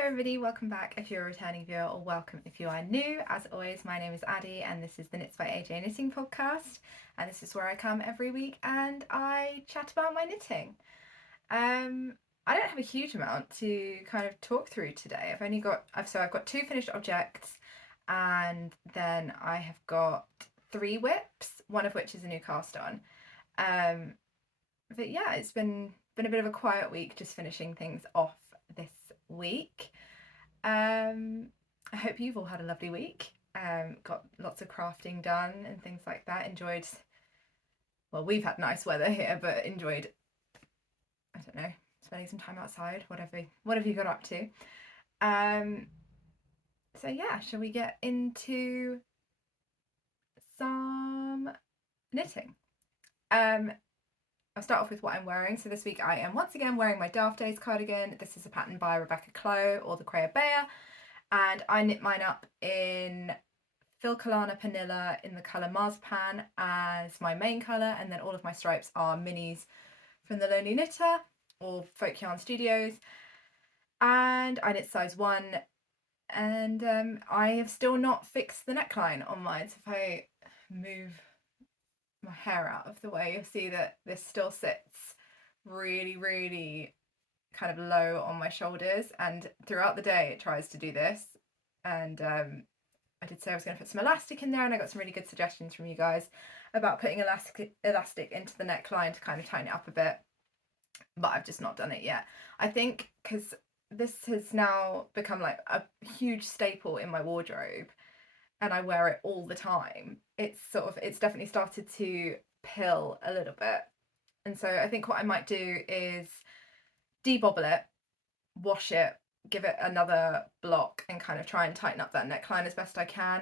Hello everybody, welcome back if you're a returning viewer, or welcome if you are new. As always, my name is Addie and this is the Knits by AJ Knitting podcast, and this is where I come every week and I chat about my knitting. I don't have a huge amount to kind of talk through today. I've got 2 finished objects, and then I have got 3 whips, one of which is a new cast on. But yeah, it's been a bit of a quiet week, just finishing things off this week. I hope you've all had a lovely week. Got lots of crafting done and things like that. Well, we've had nice weather here, but enjoyed, I don't know, spending some time outside, whatever you got up to. So yeah, shall we get into some knitting? I'll start off with what I'm wearing. So this week I am once again wearing my DAFT cardigan. This is a pattern by Rebecca CLOW, or the Crea Bear, and I knit mine up in Filcolana Panilla in the colour Marzipan as my main colour, and then all of my stripes are minis from the Lonely Knitter or Folk Yarn Studios, and I knit size 1, and I have still not fixed the neckline on mine. So if I move my hair out of the way, you'll see that this still sits really kind of low on my shoulders, and throughout the day it tries to do this. And I did say I was going to put some elastic in there, and I got some really good suggestions from you guys about putting elastic into the neckline to kind of tighten it up a bit, but I've just not done it yet. I think because this has now become like a huge staple in my wardrobe and I wear it all the time, it's definitely started to pill a little bit. And so I think what I might do is debobble it, wash it, give it another block, and kind of try and tighten up that neckline as best I can,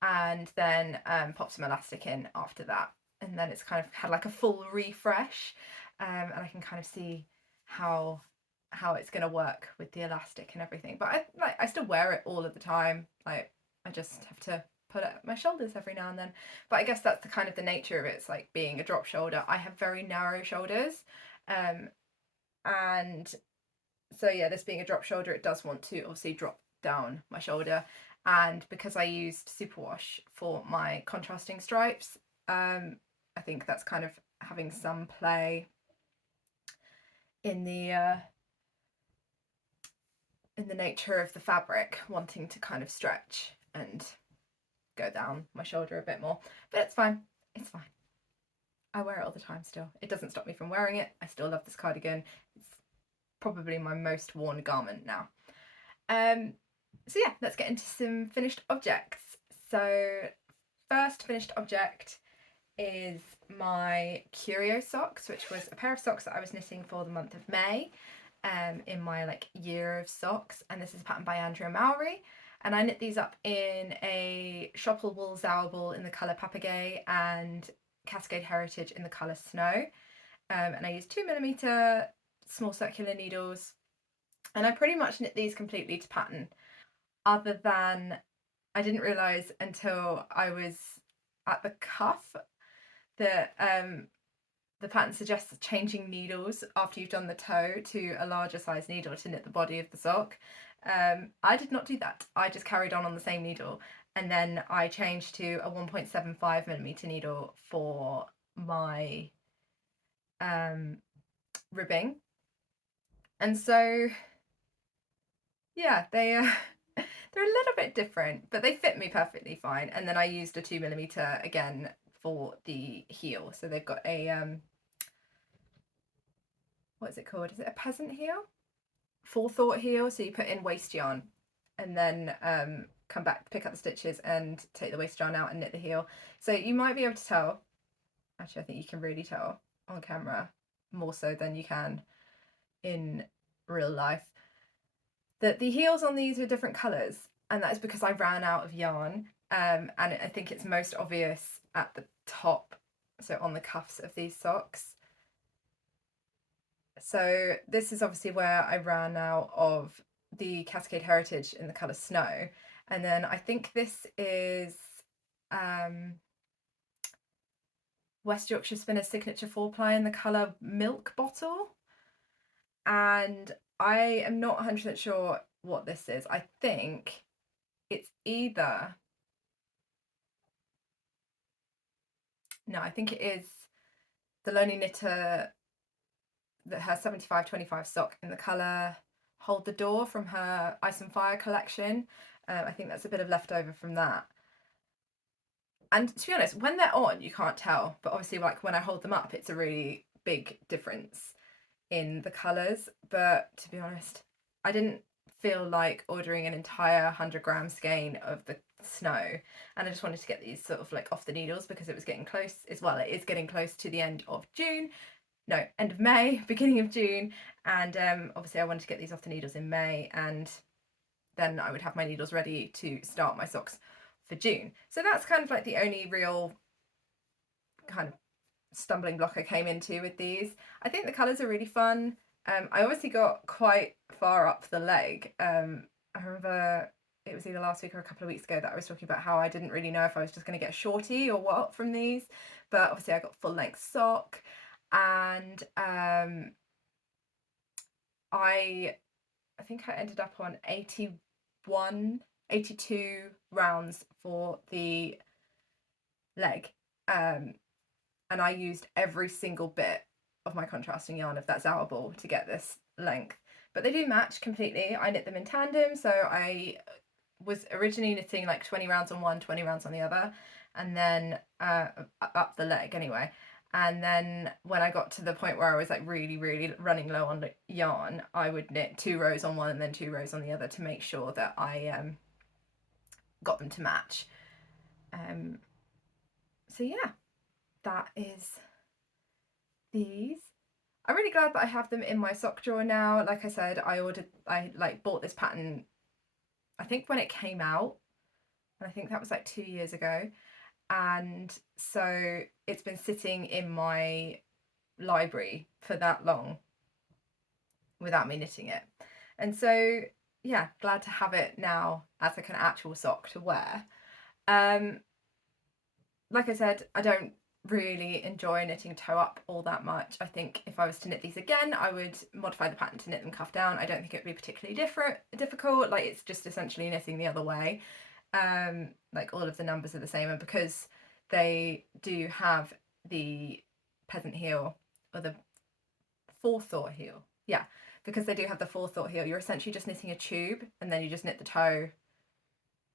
and then pop some elastic in after that, and then it's kind of had like a full refresh, and I can kind of see how it's going to work with the elastic and everything. But I still wear it all of the time. Like, I just have to put it at my shoulders every now and then. But I guess that's the kind of the nature of it. It's like being a drop shoulder. I have very narrow shoulders, and so yeah, this being a drop shoulder, it does want to obviously drop down my shoulder. And because I used superwash for my contrasting stripes, I think that's kind of having some play in the nature of the fabric wanting to kind of stretch and go down my shoulder a bit more. But it's fine. I wear it all the time still. It doesn't stop me from wearing it. I still love this cardigan. It's probably my most worn garment now. So yeah, let's get into some finished objects. So first finished object is my Curio Socks, which was a pair of socks that I was knitting for the month of May, in my like year of socks, and this is a pattern by Andrea Mowry, and I knit these up in a Shopple Wool Zowable in the colour Papagay and Cascade Heritage in the colour Snow, and I used 2mm small circular needles, and I pretty much knit these completely to pattern, other than I didn't realise until I was at the cuff that the pattern suggests changing needles after you've done the toe to a larger size needle to knit the body of the sock. I did not do that. I just carried on the same needle, and then I changed to a 1.75mm needle for my ribbing. And so yeah, they're a little bit different, but they fit me perfectly fine. And then I used a 2mm again for the heel. So they've got a what is it called? Is it a peasant heel? Forethought heel. So you put in waste yarn and then come back, pick up the stitches and take the waste yarn out and knit the heel. So you might be able to tell, actually I think you can really tell on camera, more so than you can in real life, that the heels on these are different colours, and that is because I ran out of yarn, and I think it's most obvious at the top, so on the cuffs of these socks. So this is obviously where I ran out of the Cascade Heritage in the colour Snow, and then I think this is West Yorkshire Spinner's Signature 4-ply in the colour Milk Bottle, and I am not 100% sure what this is. I think it's either, no, I think it is the Lonely Knitter, her 75-25 sock in the colour Hold the Door from her Ice and Fire collection. I think that's a bit of leftover from that. And to be honest, when they're on, you can't tell, but obviously, like when I hold them up, it's a really big difference in the colours. But to be honest, I didn't feel like ordering an entire 100-gram skein of the snow, and I just wanted to get these sort of like off the needles because it was getting close as well. It is getting close to the end of June. No, end of May, beginning of June, and obviously I wanted to get these off the needles in May, and then I would have my needles ready to start my socks for June. So that's kind of like the only real kind of stumbling block I came into with these. I think the colours are really fun. I obviously got quite far up the leg. I remember it was either last week or a couple of weeks ago that I was talking about how I didn't really know if I was just going to get a shorty or what from these, but obviously I got full length sock, and I think I ended up on 82 rounds for the leg, and I used every single bit of my contrasting yarn of that Zower ball to get this length. But they do match completely. I knit them in tandem, so I was originally knitting like 20 rounds on one, 20 rounds on the other, and then up the leg anyway. And then when I got to the point where I was like really, really running low on yarn, I would knit 2 rows on one and then 2 rows on the other to make sure that I got them to match. So yeah, that is these. I'm really glad that I have them in my sock drawer now. Like I said, I bought this pattern, I think when it came out, and I think that was like 2 years ago. And so it's been sitting in my library for that long without me knitting it. And so, yeah, glad to have it now as like an actual sock to wear. Like I said, I don't really enjoy knitting toe up all that much. I think if I was to knit these again, I would modify the pattern to knit them cuff down. I don't think it would be particularly difficult. Like, it's just essentially knitting the other way. Like all of the numbers are the same, and because they do have the peasant heel, or the forethought heel, yeah, because they do have the forethought heel, you're essentially just knitting a tube, and then you just knit the toe,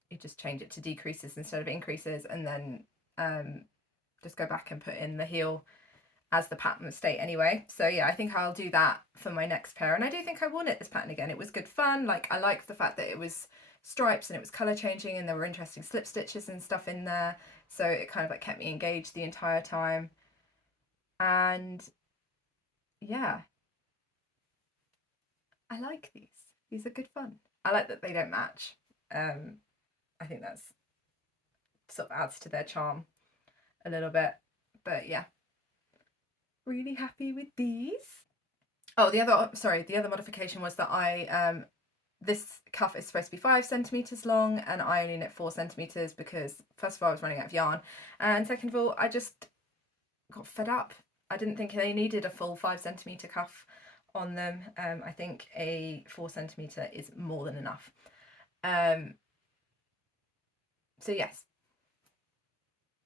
you just change it to decreases instead of increases, and then just go back and put in the heel as the pattern state anyway. So yeah, I think I'll do that for my next pair, and I do think I will knit this pattern again. It was good fun. Like, I liked the fact that it was stripes and it was colour changing and there were interesting slip stitches and stuff in there, so it kind of like kept me engaged the entire time. And yeah, I like these are good fun. I like that they don't match. I think that's sort of adds to their charm a little bit, but yeah, really happy with these. Oh, the other modification was that this cuff is supposed to be 5 centimeters long, and I only knit 4 centimeters because first of all I was running out of yarn, and second of all I just got fed up. I didn't think they needed a full 5 centimeter cuff on them. I think a 4 centimeter is more than enough. So yes,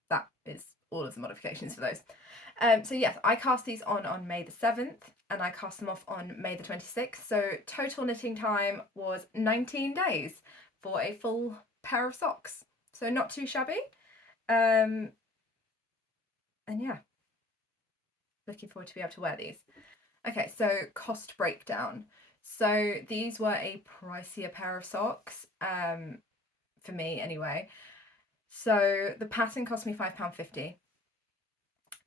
that is all of the modifications for those. So yes, I cast these on May the 7th, and I cast them off on May the 26th. So total knitting time was 19 days for a full pair of socks. So not too shabby. And yeah, looking forward to be able to wear these. Okay, so cost breakdown. So these were a pricier pair of socks, for me anyway. So the pattern cost me £5.50.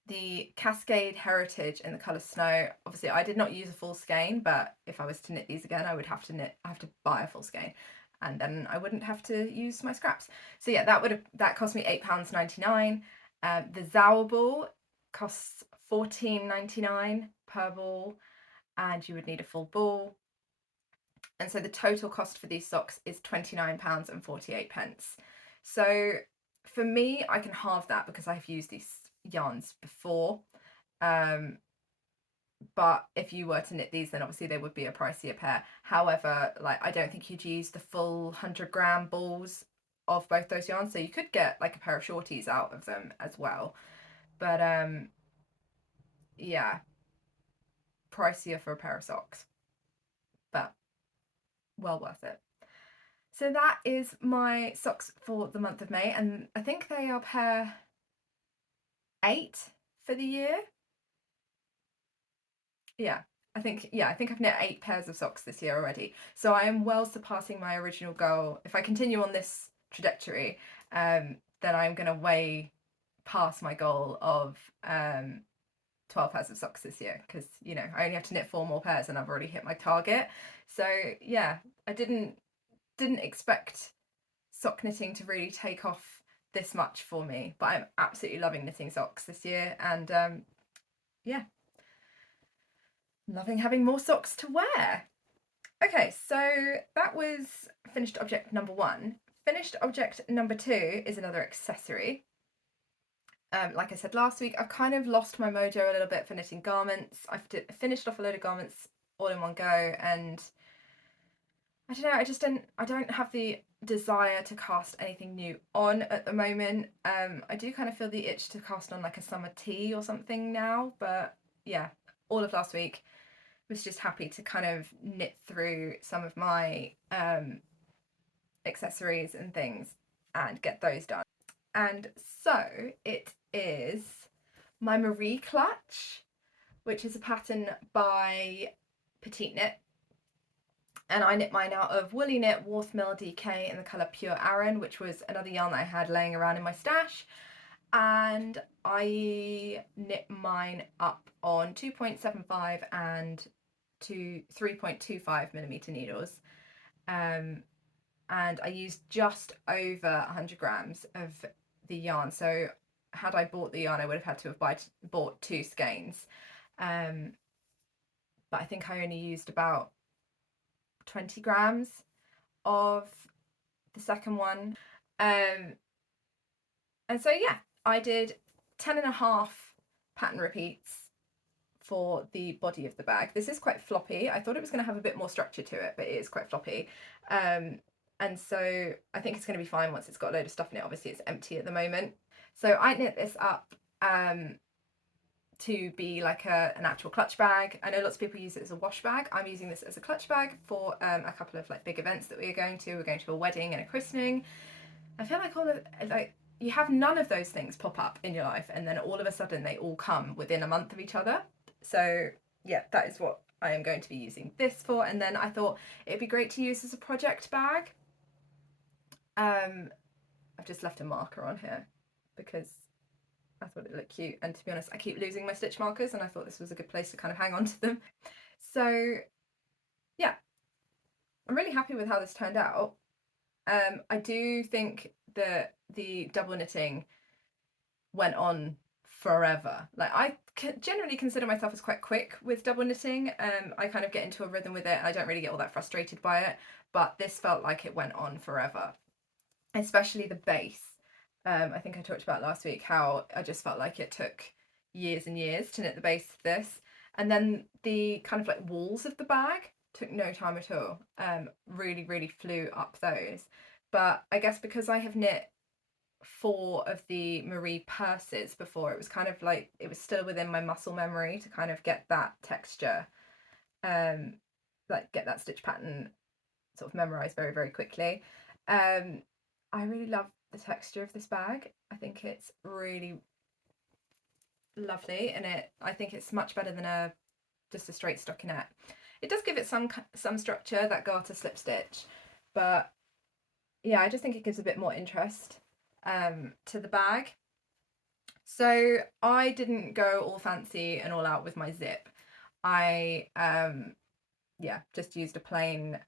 The Cascade Heritage in the colour Snow, obviously I did not use a full skein, but if I was to knit these again, I would have to buy a full skein, and then I wouldn't have to use my scraps. So yeah, that cost me £8.99. The Zower ball costs £14.99 per ball, and you would need a full ball. And so the total cost for these socks is £29.48. So for me, I can halve that because I've used these yarns before. but if you were to knit these, then obviously they would be a pricier pair. However, like, I don't think you'd use the full 100-gram balls of both those yarns, so you could get like a pair of shorties out of them as well. But yeah, pricier for a pair of socks, but well worth it. So that is my socks for the month of May, and I think they are pair 8 for the year. Yeah, I think I've knit 8 pairs of socks this year already. So I am well surpassing my original goal. If I continue on this trajectory, then I'm going to way past my goal of 12 pairs of socks this year, because you know I only have to knit 4 more pairs and I've already hit my target. So yeah, I didn't expect sock knitting to really take off this much for me, but I'm absolutely loving knitting socks this year, and yeah, loving having more socks to wear. Okay, so that was finished object number 1. Finished object number 2 is another accessory. Like I said last week, I've kind of lost my mojo a little bit for knitting garments. I've finished off a load of garments all in one go, and I don't know, I don't have the desire to cast anything new on at the moment. I do kind of feel the itch to cast on like a summer tee or something now, but yeah, all of last week was just happy to kind of knit through some of my accessories and things and get those done. And so it is my Mowry clutch, which is a pattern by PETITEKNIT, and I knit mine out of Woolly Knit Warth Mill DK in the colour Pure Aran, which was another yarn that I had laying around in my stash, and I knit mine up on 2.75 and 3.25mm needles, and I used just over 100 grams of the yarn. So had I bought the yarn, I would have had to have bought 2 skeins, but I think I only used about 20 grams of the second one. And so yeah, I did 10.5 pattern repeats for the body of the bag. This is quite floppy. I thought it was going to have a bit more structure to it, but it is quite floppy. And so I think it's going to be fine once it's got a load of stuff in it. Obviously it's empty at the moment. So I knit this up to be like an actual clutch bag. I know lots of people use it as a wash bag. I'm using this as a clutch bag for a couple of like big events that we're going to. We're going to a wedding and a christening. I feel like you have none of those things pop up in your life, and then all of a sudden they all come within a month of each other. So yeah, that is what I am going to be using this for. And then I thought it'd be great to use as a project bag. I've just left a marker on here because I thought it looked cute, and to be honest I keep losing my stitch markers, and I thought this was a good place to kind of hang on to them. So yeah, I'm really happy with how this turned out. I do think that the double knitting went on forever. Like, I generally consider myself as quite quick with double knitting. I kind of get into a rhythm with it. I don't really get all that frustrated by it, but this felt like it went on forever, especially the base. I think I talked about last week how I just felt like it took years and years to knit the base of this, and then the kind of like walls of the bag took no time at all. Really flew up those. But I guess because I have knit 4 of the Mowry purses before, it was kind of like it was still within my muscle memory to kind of get that texture, like get that stitch pattern sort of memorized very quickly. I really love the texture of this bag. I think it's really lovely, and I think it's much better than just a straight stockinette. It does give it some structure, that garter slip stitch, but yeah, I just think it gives a bit more interest to the bag. So I didn't go all fancy and all out with my zip. I yeah, just used a plain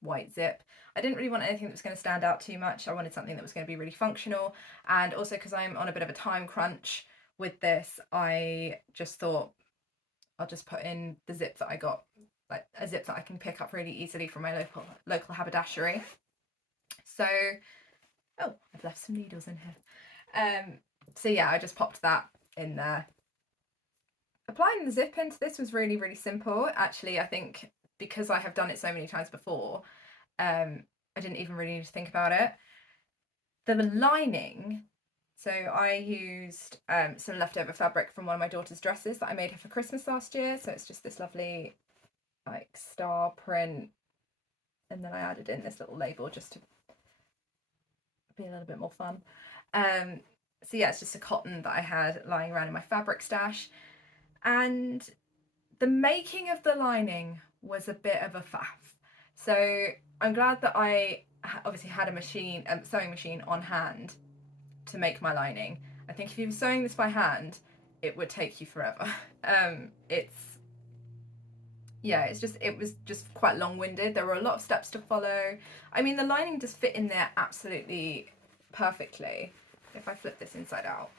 white zip. I didn't really want anything that was going to stand out too much. I wanted something that was going to be really functional, and also because I'm on a bit of a time crunch with this, I just thought I'll just put in the zip that I got, like a zip that I can pick up really easily from my local haberdashery. So, oh, I've left some needles in here. So yeah, I just popped that in there, applying the zip into this was really, really simple. Actually, I think because I have done it so many times before, I didn't even really need to think about it. The lining, so I used some leftover fabric from one of my daughter's dresses that I made her for Christmas last year. So it's just this lovely like star print, and then I added in this little label just to be a little bit more fun. So yeah, it's just a cotton that I had lying around in my fabric stash. And the making of the lining was a bit of a faff. So I'm glad that I obviously had a machine, sewing machine on hand to make my lining. I think if you were sewing this by hand, it would take you forever. It's yeah, it was just quite long-winded. There were a lot of steps to follow. I mean, the lining does fit in there absolutely perfectly. If I flip this inside out.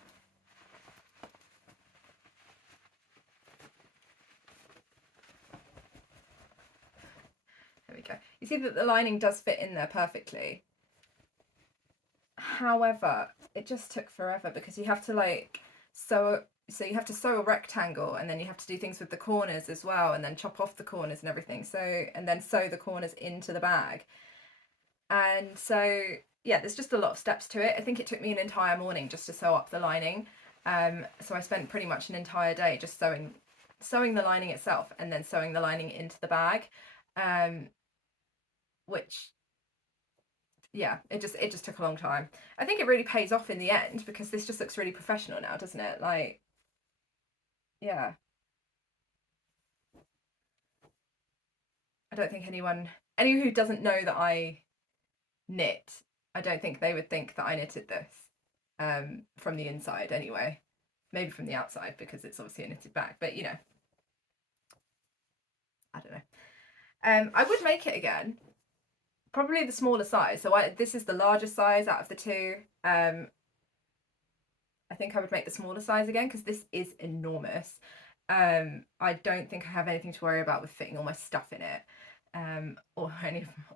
There we go. You see that the lining does fit in there perfectly. However, it just took forever because you have to like sew, so you have to sew a rectangle and then you have to do things with the corners as well and then chop off the corners and everything. So, and then sew the corners into the bag. And so, yeah, there's just a lot of steps to it. I think it took me an entire morning just to sew up the lining. So I spent pretty much an entire day just sewing the lining itself and then sewing the lining into the bag. Which yeah, it just took a long time. I think it really pays off in the end because this just looks really professional now, doesn't it? Like, yeah. I don't think anyone who doesn't know that I knit, I don't think they would think that I knitted this from the inside anyway. Maybe from the outside because it's obviously a knitted bag, but you know, I don't know. I would make it again, probably the smaller size. So this is the largest size out of the two. I think I would make the smaller size again because this is enormous. I don't think I have anything to worry about with fitting all my stuff in it, or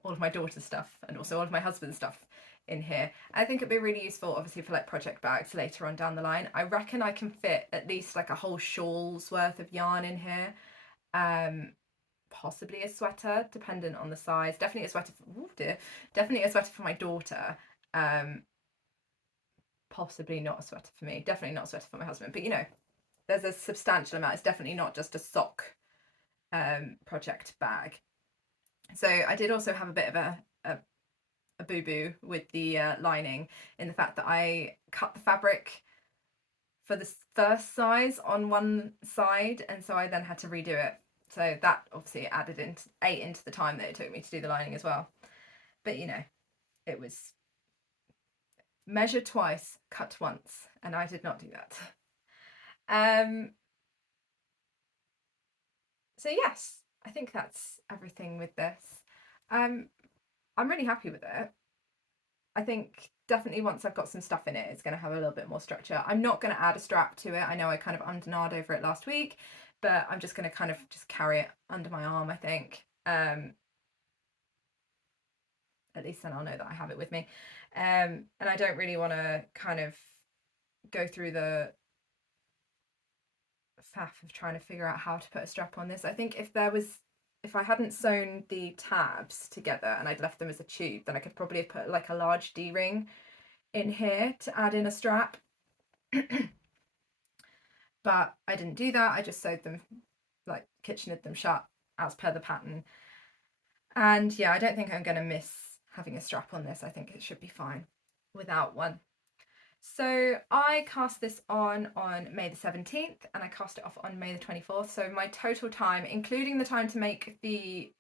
all of my daughter's stuff and also all of my husband's stuff in here. I think it'd be really useful obviously for like project bags later on down the line. I reckon I can fit at least like a whole shawl's worth of yarn in here. Possibly a sweater, dependent on the size. Definitely a sweater definitely a sweater for my daughter. Possibly not a sweater for me, definitely not a sweater for my husband, but you know, there's a substantial amount. It's definitely not just a sock project bag. So I did also have a bit of a boo-boo with the lining in the fact that I cut the fabric for the first size on one side, and so I then had to redo it. So that obviously ate into the time that it took me to do the lining as well. But you know, it was measure twice, cut once, and I did not do that. So yes, I think that's everything with this. I'm really happy with it. I think definitely once I've got some stuff in it, it's going to have a little bit more structure. I'm not going to add a strap to it. I know I kind of undernarred over it last week, but I'm just going to kind of just carry it under my arm, I think. At least then I'll know that I have it with me. And I don't really want to kind of go through the faff of trying to figure out how to put a strap on this. I think if I hadn't sewn the tabs together and I'd left them as a tube, then I could probably have put like a large D-ring in here to add in a strap. But I didn't do that. I just sewed them, like kitchened them shut as per the pattern. And yeah, I don't think I'm going to miss having a strap on this. I think it should be fine without one. So I cast this on May the 17th and I cast it off on May the 24th. So my total time, including the time to make the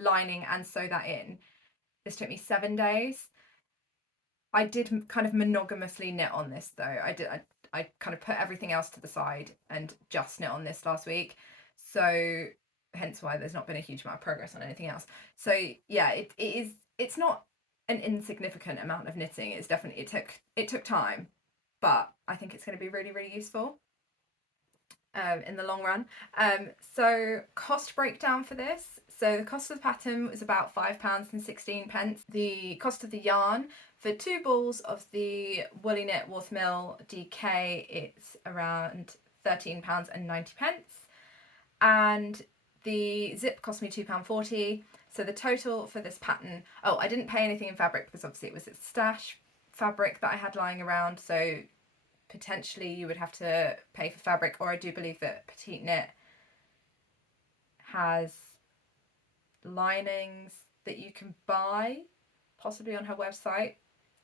lining and sew that in, this took me 7 days. I did kind of monogamously knit on this though. I kind of put everything else to the side and just knit on this last week. So hence why there's not been a huge amount of progress on anything else. So yeah, it's not an insignificant amount of knitting. It's definitely, it took time, but I think it's going to be really, really useful in the long run. So cost breakdown for this. So the cost of the pattern was about £5.16. The cost of the yarn for 2 balls of the Woolly Knit Watermill DK, it's around £13.90, and the zip cost me £2.40. So the total for this pattern, oh, I didn't pay anything in fabric because obviously it was its stash fabric that I had lying around, so potentially you would have to pay for fabric, or I do believe that PETITEKNIT has linings that you can buy, possibly on her website.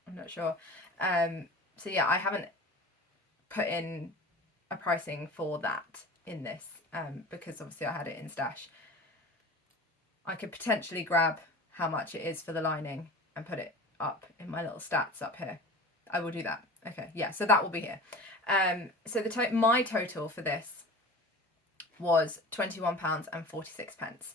I'm not sure. So yeah, I haven't put in a pricing for that in this because obviously I had it in stash. I could potentially grab how much it is for the lining and put it up in my little stats up here. I will do that. Okay, yeah, so that will be here. So my total for this was £21.46,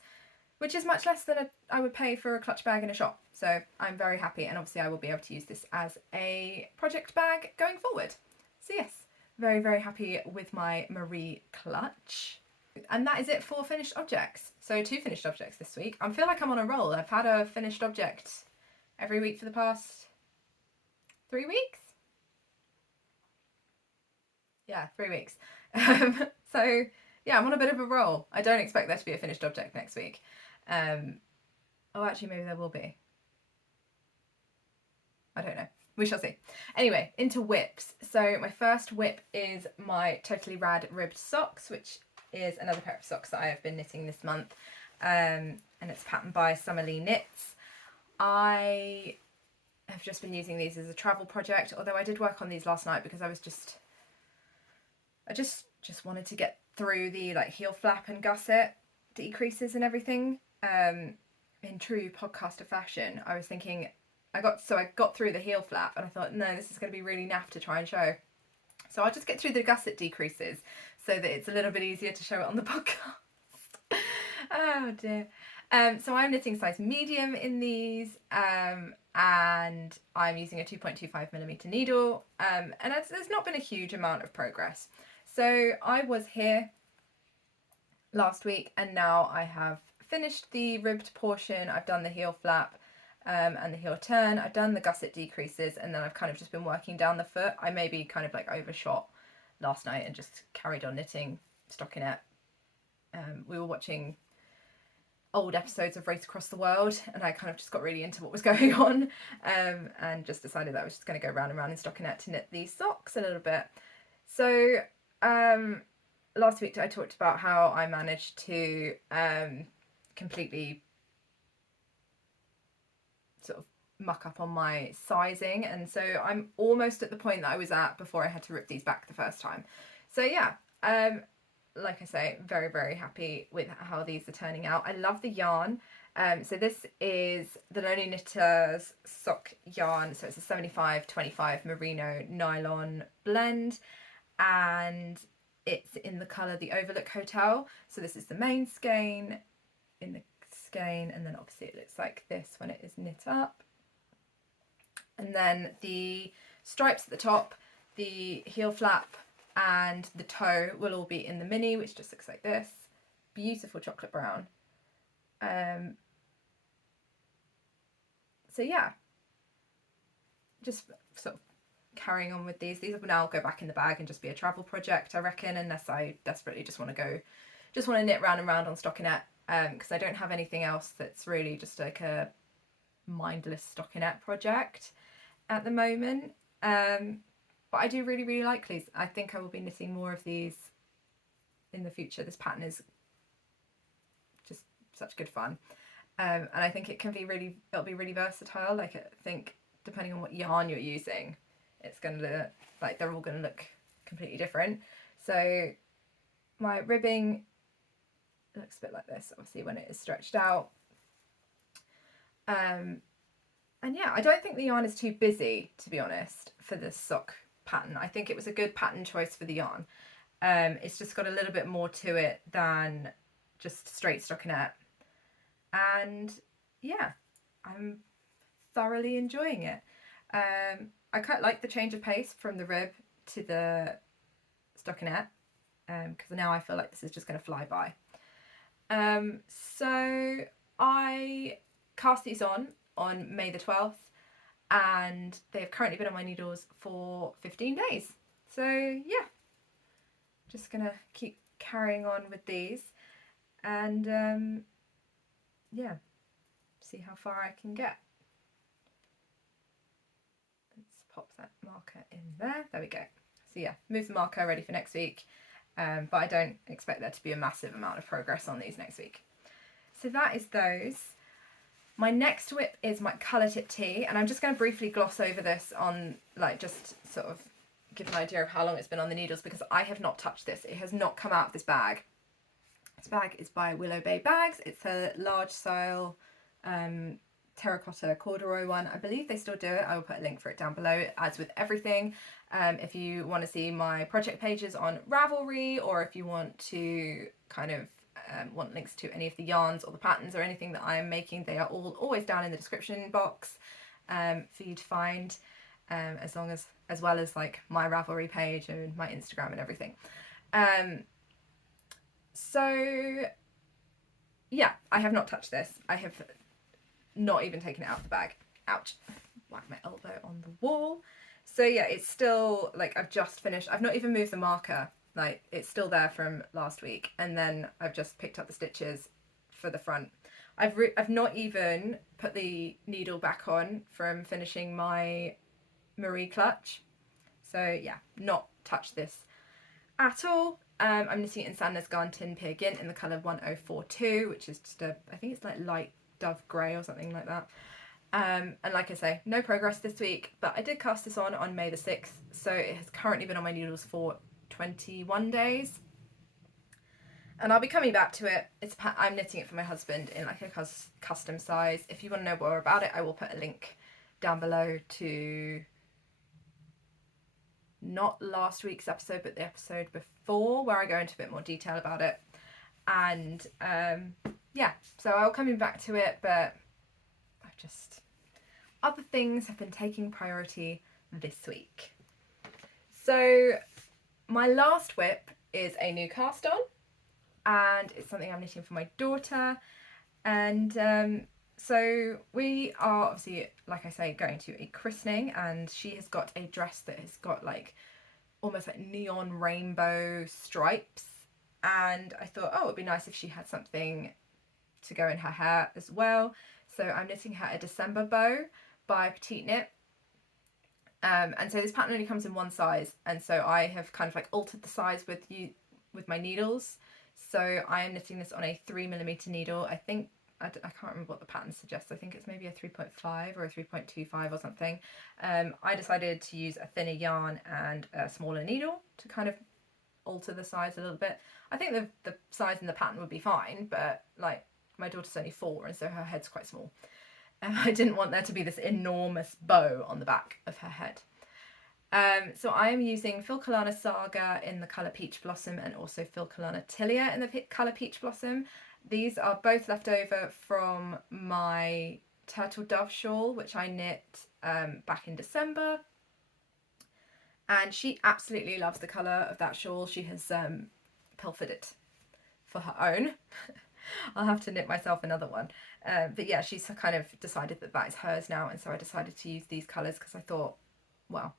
which is much less than I would pay for a clutch bag in a shop. So I'm very happy, and obviously I will be able to use this as a project bag going forward. So yes, very, very happy with my Marie clutch. And that is it for finished objects. So 2 finished objects this week. I feel like I'm on a roll. I've had a finished object every week for the past 3 weeks. Yeah, 3 weeks. So yeah, I'm on a bit of a roll. I don't expect there to be a finished object next week. Oh, actually, maybe there will be. I don't know. We shall see. Anyway, into whips. So my first whip is my Totally Rad ribbed socks, which is another pair of socks that I have been knitting this month. And it's patterned by Summerlee Knits. I have just been using these as a travel project, although I did work on these last night because I just wanted to get through the like heel flap and gusset decreases and everything. In true podcaster fashion, I was thinking I got through the heel flap and I thought, no, this is going to be really naff to try and show. So I'll just get through the gusset decreases so that it's a little bit easier to show it on the podcast. Oh dear. So I'm knitting size medium in these, and I'm using a 2.25mm needle, and there's not been a huge amount of progress. So I was here last week, and now I have finished the ribbed portion. I've done the heel flap and the heel turn. I've done the gusset decreases, and then I've kind of just been working down the foot. I maybe kind of like overshot last night and just carried on knitting stockinette. We were watching old episodes of Race Across the World, and I kind of just got really into what was going on, and just decided that I was just going to go round and round in stockinette to knit these socks a little bit. So last week I talked about how I managed to completely sort of muck up on my sizing, and so I'm almost at the point that I was at before I had to rip these back the first time. So yeah, like I say, very, very happy with how these are turning out. I love the yarn. So this is the Lonely Knitter's sock yarn. So it's a 75-25 merino nylon blend, and it's in the colour The Overlook Hotel. So this is the main skein in the skein, and then obviously it looks like this when it is knit up. And then the stripes at the top, the heel flap and the toe will all be in the mini, which just looks like this. Beautiful chocolate brown. So yeah, just sort of carrying on with these. These will now go back in the bag and just be a travel project, I reckon, unless I desperately just want to knit round and round on stockinette, because I don't have anything else that's really just like a mindless stockinette project at the moment. But I do really, really like these. I think I will be knitting more of these in the future. This pattern is just such good fun. And I think it'll be really versatile. Like, I think depending on what yarn you're using, it's going to look like they're all going to look completely different. So my ribbing looks a bit like this, obviously, when it is stretched out. And yeah, I don't think the yarn is too busy, to be honest, for this sock pattern. I think it was a good pattern choice for the yarn. It's just got a little bit more to it than just straight stockinette. And yeah, I'm thoroughly enjoying it. I quite like the change of pace from the rib to the stockinette, because now I feel like this is just going to fly by. So I cast these on May the 12th, and they have currently been on my needles for 15 days. So yeah, just gonna keep carrying on with these and yeah, see how far I can get. Let's pop that marker in there. There we go. So yeah, move the marker ready for next week. But I don't expect there to be a massive amount of progress on these next week. So that is those. My next whip is my colour tip tea, and I'm just going to briefly gloss over this on, like, just sort of give an idea of how long it's been on the needles, because I have not touched this. It has not come out of this bag. This bag is by Willow Bay Bags. It's a large style terracotta corduroy one. I believe they still do it. I will put a link for it down below, as with everything. If you want to see my project pages on Ravelry, or if you want to kind of want links to any of the yarns or the patterns or anything that I am making, they are all always down in the description box for you to find, as well as like my Ravelry page and my Instagram and everything. So yeah, I have not touched this. I have not even taken it out of the bag. Ouch, whack my elbow on the wall. So yeah, it's still, like, I've just finished. I've not even moved the marker. Like, it's still there from last week, and then I've just picked up the stitches for the front. I've not even put the needle back on from finishing my Marie clutch. So yeah, not touched this at all. I'm knitting it in Sandnes Garn Tin Peer Gint in the colour 1042, which is just a, I think it's like light dove grey or something like that. And like I say, no progress this week, but I did cast this on May the 6th, so it has currently been on my needles for 21 days. And I'll be coming back to it. I'm knitting it for my husband in like a custom size. If you want to know more about it, I will put a link down below to not last week's episode, but the episode before, where I go into a bit more detail about it. And yeah, so I'll coming back to it, but I've just, other things have been taking priority this week. So my last whip is a new cast on, and it's something I'm knitting for my daughter. And so we are obviously, like I say, going to a christening, and she has got a dress that has got like almost like neon rainbow stripes, and I thought, oh, it'd be nice if she had something to go in her hair as well. So I'm knitting her a December bow by PETITEKNIT. And so this pattern only comes in one size, and so I have kind of like altered the size with my needles. So I am knitting this on a 3mm needle. I think, I can't remember what the pattern suggests. I think it's maybe a 3.5 or a 3.25 or something. I decided to use a thinner yarn and a smaller needle to kind of alter the size a little bit. I think the size and the pattern would be fine, but like, my daughter's only 4, and so her head's quite small. And I didn't want there to be this enormous bow on the back of her head. So I am using Filcolana Saga in the colour Peach Blossom, and also Filcolana Tilia in the colour Peach Blossom. These are both left over from my Turtle Dove shawl, which I knit back in December. And she absolutely loves the colour of that shawl. She has pilfered it for her own. I'll have to knit myself another one. But yeah, she's kind of decided that that is hers now, and so I decided to use these colours because I thought, well,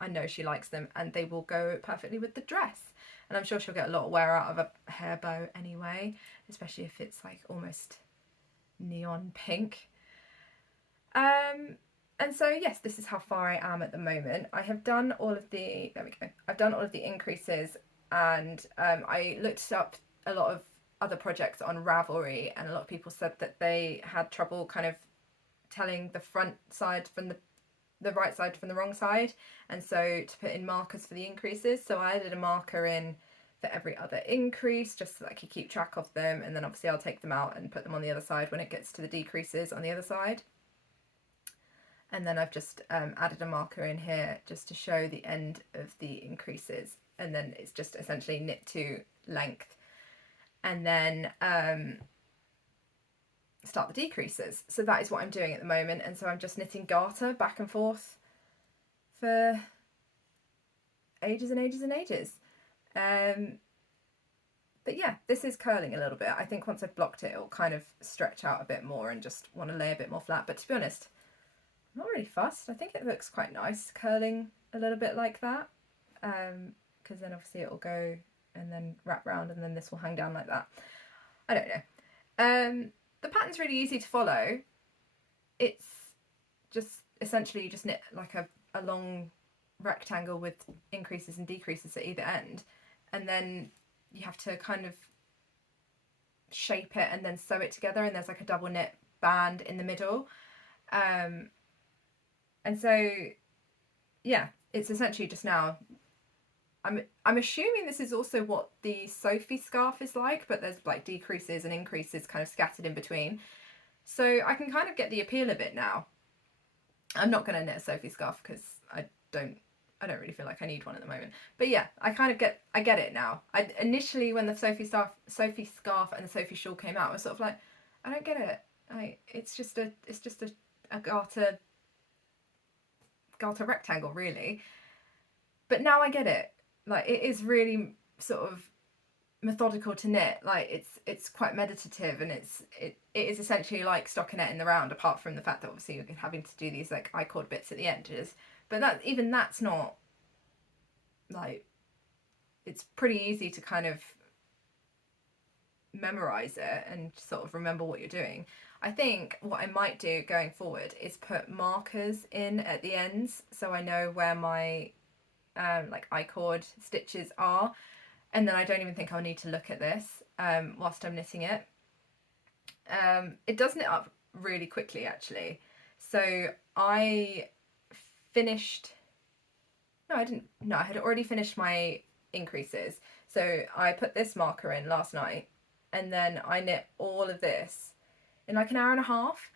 I know she likes them and they will go perfectly with the dress. And I'm sure she'll get a lot of wear out of a hair bow anyway, especially if it's like almost neon pink. And so yes, this is how far I am at the moment. I have done all of the, there we go, I've done all of the increases, and I looked up a lot of other projects on Ravelry, and a lot of people said that they had trouble kind of telling the front side from the right side from the wrong side, and so to put in markers for the increases. So I added a marker in for every other increase, just so that I could keep track of them, and then obviously I'll take them out and put them on the other side when it gets to the decreases on the other side. And then I've just added a marker in here just to show the end of the increases, and then it's just essentially knit to length, and then start the decreases. So that is what I'm doing at the moment, and so I'm just knitting garter back and forth for ages and ages and ages. But yeah, this is curling a little bit. I think once I've blocked it, it'll kind of stretch out a bit more and just want to lay a bit more flat. But to be honest, I'm not really fussed. I think it looks quite nice curling a little bit like that, because then obviously it'll go and then wrap round, and then this will hang down like that. I don't know. The pattern's really easy to follow. It's just essentially you just knit like a long rectangle with increases and decreases at either end, and then you have to kind of shape it and then sew it together, and there's like a double knit band in the middle. And so yeah, it's essentially just now I'm assuming this is also what the Sophie scarf is like, but there's like decreases and increases kind of scattered in between. So I can kind of get the appeal of it now. I'm not going to knit a Sophie scarf because I don't really feel like I need one at the moment. But yeah, I get it now. Initially when the Sophie scarf and the Sophie shawl came out, I was sort of like, I don't get it. It's just a garter rectangle really. But now I get it. Like, it is really sort of methodical to knit. Like, it's quite meditative, and it is essentially like stockinette in the round, apart from the fact that obviously you're having to do these like I-cord bits at the edges. But that's not like, it's pretty easy to kind of memorize it and sort of remember what you're doing. I think what I might do going forward is put markers in at the ends so I know where my like I-cord stitches are, and then I don't even think I'll need to look at this whilst I'm knitting it. It does knit up really quickly actually. So I had already finished my increases. So I put this marker in last night, and then I knit all of this in like an hour and a half.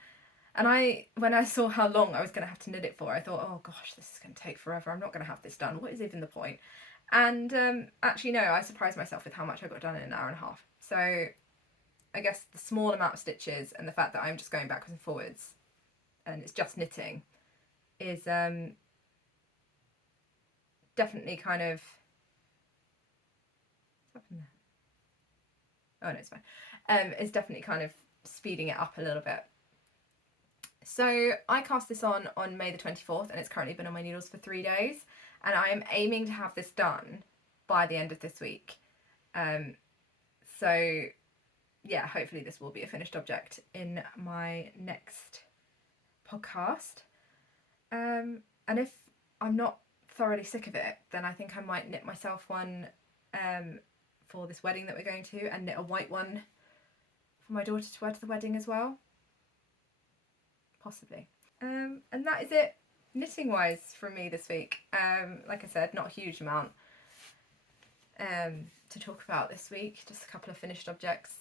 And when I saw how long I was going to have to knit it for, I thought, oh gosh, this is going to take forever. I'm not going to have this done. What is even the point? And actually, no, I surprised myself with how much I got done in an hour and a half. So I guess the small amount of stitches and the fact that I'm just going backwards and forwards and it's just knitting is definitely kind of... What's happened there? Oh no, it's fine. It's definitely kind of speeding it up a little bit. So I cast this on May the 24th, and it's currently been on my needles for 3 days, and I am aiming to have this done by the end of this week. So yeah, hopefully this will be a finished object in my next podcast. And if I'm not thoroughly sick of it, then I think I might knit myself one for this wedding that we're going to, and knit a white one for my daughter to wear to the wedding as well. Possibly. And that is it knitting wise from me this week. Like I said, not a huge amount to talk about this week, just a couple of finished objects,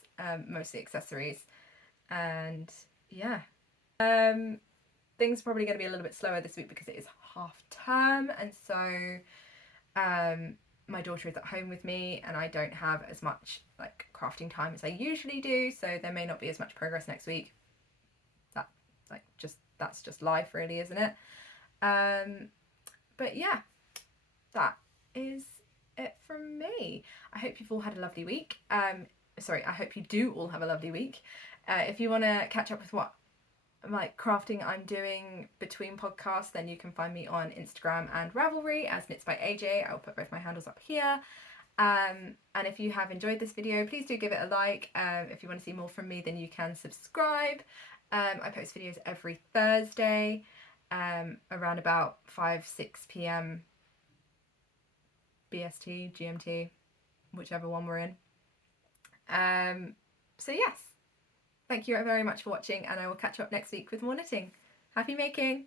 mostly accessories, and yeah. Things are probably going to be a little bit slower this week because it is half term, and so my daughter is at home with me and I don't have as much like crafting time as I usually do, so there may not be as much progress next week. That's just life really, isn't it? But yeah, that is it from me. I hope you've all had a lovely week. I hope you do all have a lovely week. If you want to catch up with what like crafting I'm doing between podcasts, then you can find me on Instagram and Ravelry as Knits by AJ. I'll put both my handles up here. And if you have enjoyed this video, please do give it a like. If you want to see more from me, then you can subscribe. I post videos every Thursday around about 5-6 p.m. BST, GMT, whichever one we're in. So yes, thank you very much for watching, and I will catch you up next week with more knitting. Happy making!